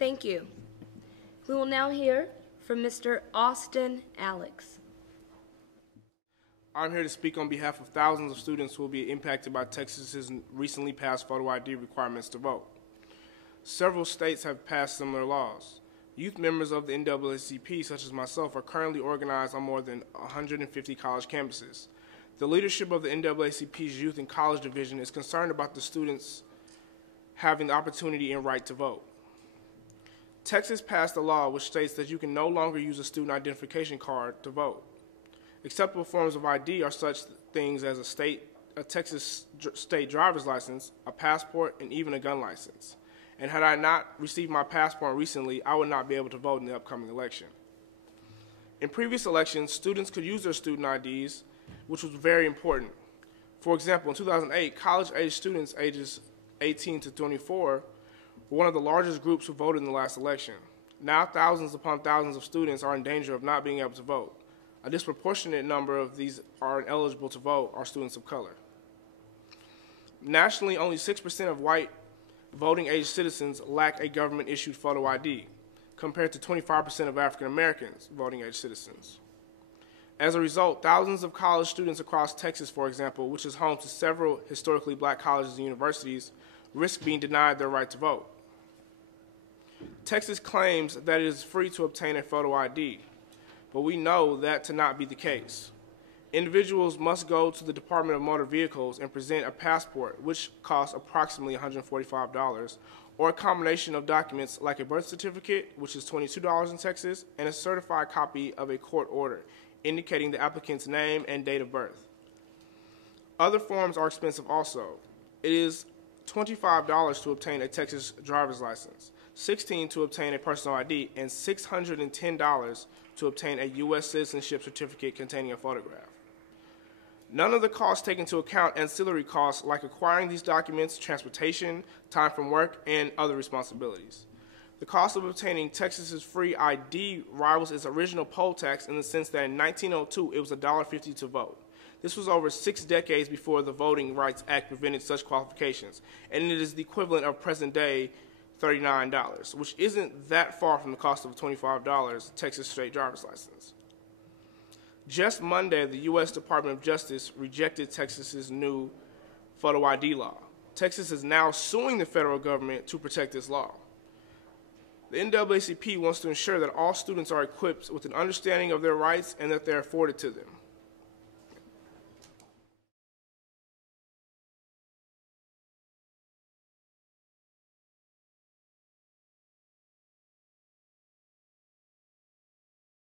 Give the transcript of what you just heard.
Thank you. We will now hear from Mr. Austin Alex. I'm here to speak on behalf of thousands of students who will be impacted by Texas's recently passed photo ID requirements to vote. Several states have passed similar laws. Youth members of the NAACP, such as myself, are currently organized on more than 150 college campuses. The leadership of the NAACP's Youth and College Division is concerned about the students having the opportunity and right to vote. Texas passed a law which states that you can no longer use a student identification card to vote. Acceptable forms of ID are such things as a Texas state driver's license, a passport, and even a gun license. And had I not received my passport recently, I would not be able to vote in the upcoming election. In previous elections, students could use their student IDs, which was very important. For example, in 2008, college-age students ages 18 to 24 were one of the largest groups who voted in the last election. Now, thousands upon thousands of students are in danger of not being able to vote. A disproportionate number of these are ineligible to vote are students of color. Nationally, only 6% of white voting-age citizens lack a government-issued photo ID, compared to 25% of African Americans voting-age citizens. As a result, thousands of college students across Texas, for example, which is home to several historically black colleges and universities, risk being denied their right to vote. Texas claims that it is free to obtain a photo ID, but we know that to not be the case. Individuals must go to the Department of Motor Vehicles and present a passport, which costs approximately $145, or a combination of documents like a birth certificate, which is $22 in Texas, and a certified copy of a court order indicating the applicant's name and date of birth. Other forms are expensive also. It is $25 to obtain a Texas driver's license, $16 to obtain a personal ID, and $610 to obtain a U.S. citizenship certificate containing a photograph. None of the costs take into account ancillary costs like acquiring these documents, transportation, time from work, and other responsibilities. The cost of obtaining Texas's free ID rivals its original poll tax in the sense that in 1902 it was $1.50 to vote. This was over 6 decades before the Voting Rights Act prevented such qualifications, and it is the equivalent of present-day $39, which isn't that far from the cost of a $25 Texas state driver's license. Just Monday, the U.S. Department of Justice rejected Texas's new photo ID law. Texas is now suing the federal government to protect this law. The NAACP wants to ensure that all students are equipped with an understanding of their rights and that they are afforded to them.